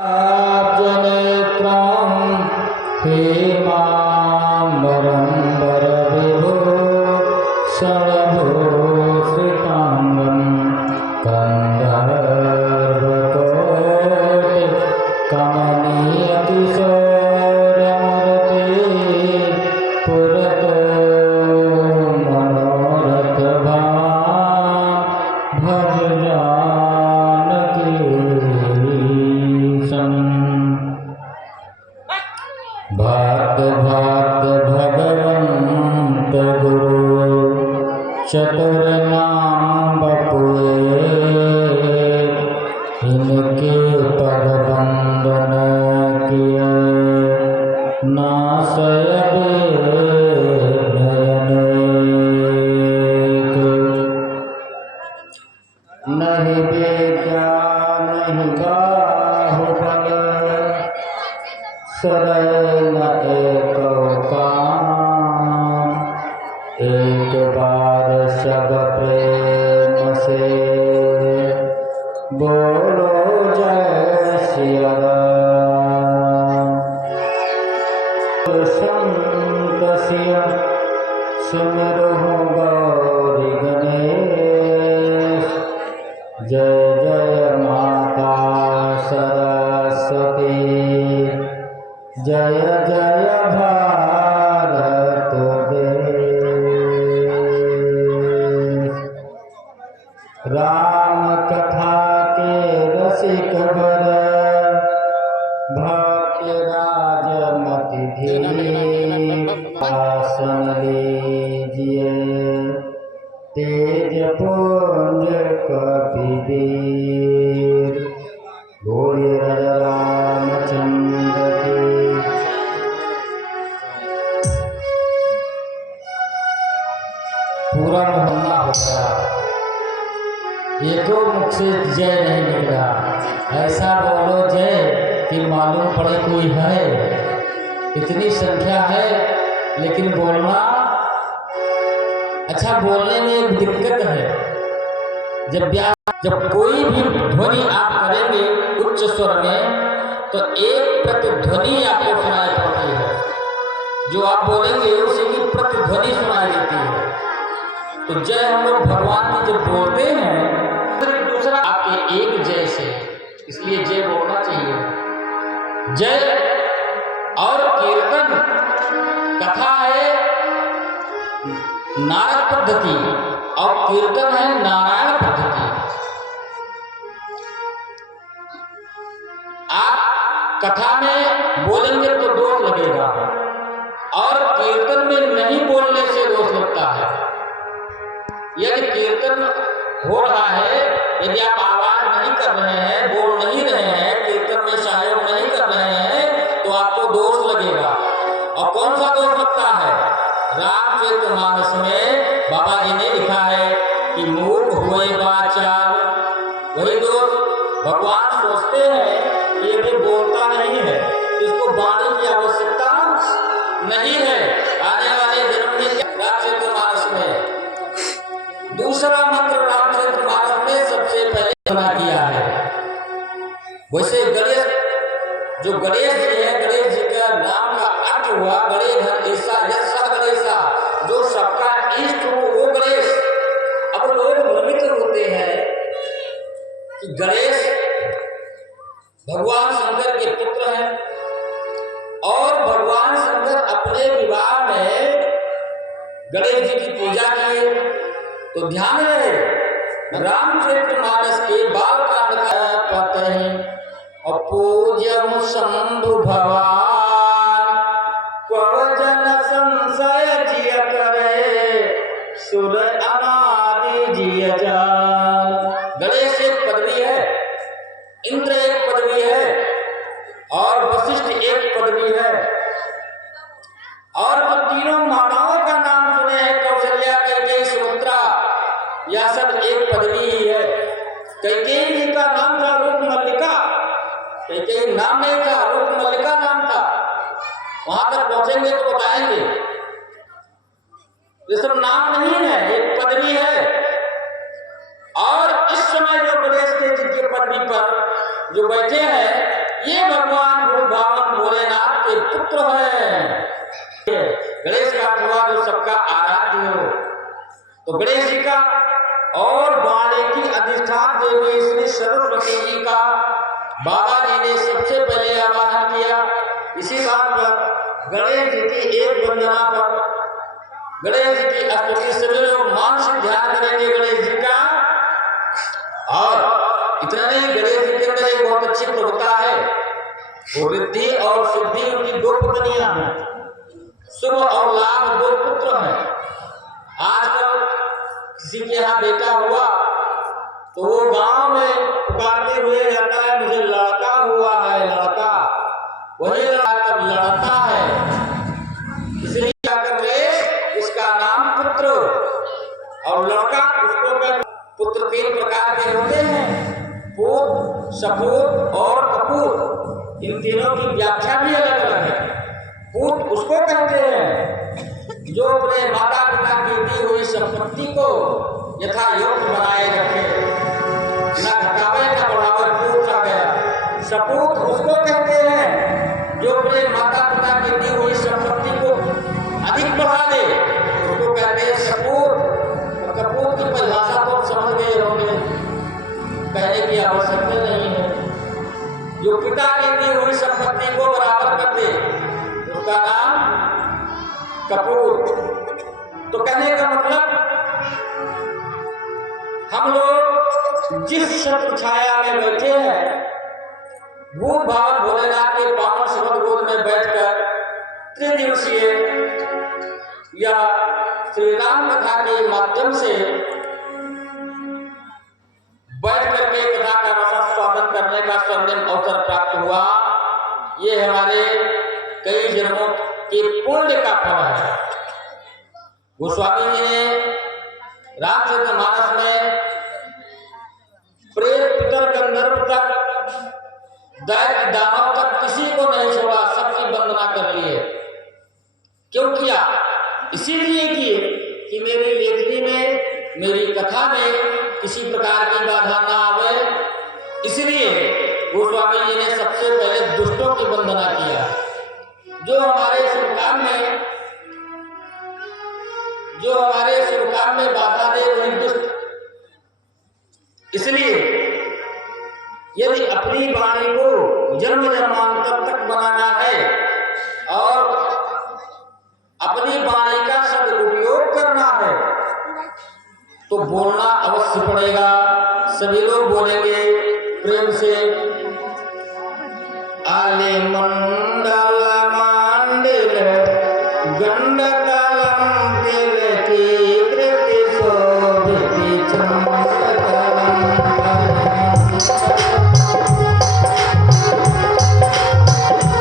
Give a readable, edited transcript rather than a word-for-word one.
नेत्रं हेमाम्बरम्बर विभो षड्भूषिताङ्गं गन्धर्वकोटि कमनीयकिशोरमूर्ति पुरतो मनोरथभां भज जानकीशम्। भक्त भक्त भगवंत गुरु चतुर नाम बपुए, इनके पद बंदन किए नासय नहीं बेजा नहीं बाहुबल, शरण एक काम, एक बार सब प्रेम से बोलो जय सिया राम। संत सिया सुमिरो गौरी गणेश, जय जय माता सरस्वती, जय जय भारत देश। राम कथा के रसिक वर, भक्त राजमति धीर, आसन लीजिए तेज पुंज कपिवीर। बोलिए राजा रामचंद्र की। पूरा मोहल्ला हो गया, एको मुख से जय नहीं निकला। ऐसा बोलो जय कि मालूम पड़े कोई है। इतनी संख्या है लेकिन बोलना, अच्छा बोलने में एक दिक्कत है। जब कोई भी ध्वनि आप करेंगे उच्च स्वर में तो एक प्रतिध्वनि आपको सुनाई पड़ती है। जो आप बोलेंगे उसी की प्रतिध्वनि सुनाई देती है। तो जय हम लोग भगवान की जब बोलते हैं तो दूसरा आपके एक जय से, इसलिए जय बोलना चाहिए। जय और कीर्तन कथा है नारद पद्धति और कीर्तन है नारायण पद्धति। आप कथा में बोलेंगे तो दोष लगेगा और कीर्तन में नहीं बोलने से दोष लगता है। यदि कीर्तन हो रहा है, यदि आप आवाज नहीं कर रहे हैं, बोल नहीं रहे हैं, कीर्तन में सहयोग नहीं कर रहे हैं तो आपको दोष लगेगा। और कौन सा दोष लगता है? रामचरितमानस में बाबा जी ने लिखा है कि मूक हुए वाचाल, वही दोष। भगवान सोचते हैं कि यदि बोलता नहीं है इसको वाणी की आवश्यकता नहीं है। आने वाले जन्म में रामचरितमानस में दूसरा मंत्र रामचरितमानस में सबसे पहले बना किया है। वैसे गणेश जो गणेश जी है, गणेश जी का नाम का अर्थ हुआ गणेश ऐसा यसा गणेशा, जो सबका इष्ट हो वो गणेश। अब लोग भ्रमित होते हैं कि गणेश भगवान शंकर के पुत्र हैं और भगवान शंकर अपने विवाह में गणेश जी की पूजा किए। तो ध्यान रहे रामचरितमानस के बालकांड का पते हैं और पूज्यम शंभु भगवान, जन संशय जिय करे, सुर अनादि जिय जान। गणेश एक पदवी है, इंद्र एक पदवी है और वशिष्ठ एक पदवी है। और जो तीनों माताओं का नाम सुने हैं, कौशल्या, कैकेयी, सुमित्रा, यह सब एक पदवी ही है। कैकेयी जी का नाम था रूपमल्लिका, कैकेयी नाम नहीं था, रूपमल्लिका नाम था। वहां तक पहुंचेंगे तो बताएंगे। ये सब नाम नहीं है, एक पदवी है। और इस समय जो प्रदेश के जिनके पदवी पर जो बैठे हैं ये भगवान भूभावन भोलेनाथ के पुत्र हैं। गणेश का अथवा जो सबका आराध्य हो, तो गणेश जी का और वाणी की अधिष्ठान देवी श्री सरस्वती जी का बाबा जी ने सबसे पहले आवाहन किया। इसी बात पर गणेश जी की एक वंदना पर गणेश जी की स्तुति सभी लोग मानसिक ध्यान करेंगे गणेश जी का। और इतना नहीं, गणेश जी के अंदर एक बहुत अच्छी प्रभुता है, वो रिद्धि और सिद्धि उनकी दो पत्नियां हैं, शुभ और लाभ दो पुत्र हैं। आजकल किसी के यहाँ बेटा हुआ तो वो गांव में पुकारते हुए रहता है, मुझे लड़का हुआ है, लड़का। वही लड़का तब लड़ता है, इसलिए क्या कर ले, इसका नाम पुत्र। और लड़का उसको पुत्र तीन प्रकार के होते हैं, पूत, सपूत और कपूत। इन तीनों की व्याख्या भी अलग अलग है। पूत उसको कहते हैं जो अपने माता पिता की दी हुई संपत्ति को यथा योग्य बनाए रखे, ना घटावे ना बढ़ावे, पूत आ गया। सपूत उसको कहते हैं जो अपने माता पिता की दी हुई संपत्ति को अधिक बढ़ा दे, उसको कहते हैं सपूत। कपूत की परिभाषा तो समझ गए होंगे, कहने की आवश्यकता नहीं है। जो पिता की दी हुई संपत्ति को बराबर कर दे उसका नाम कपूत। तो कहने का मतलब, हम लोग जिस छत्र छाया में बैठे हैं, भूत भावन भोलेनाथ के पावन शब्द गोद में बैठकर त्रिदिवसीय या श्री राम कथा के माध्यम से बैठ करके कथा का रसास्वादन करने का स्वर्णिम अवसर प्राप्त हुआ। ये हमारे कई जन्मों के पुण्य का फल है। गोस्वामी जी ने रामचरितमानस में प्रेत पितर गंधर्व तक दैत्य दानव तक किसी को नहीं छोड़ा, सबकी वंदना कर लिए। क्यों किया? इसीलिए किए कि मेरी लेखनी में, मेरी कथा में किसी प्रकार की बाधा ना आवे। इसलिए गोस्वामी जी ने सबसे पहले दुष्टों की वंदना किया, जो हमारे शुभ काम में बाधा दे, वही दुष्ट। इसलिए यदि अपनी वाणी को जन्म जन्मांतर तक बनाना है और अपनी वाणी का सदुपयोग करना है, तो बोलना अवश्य पड़ेगा। सभी लोग बोलेंगे प्रेम से, आले मंडल मांडल गंडतलम तिलकी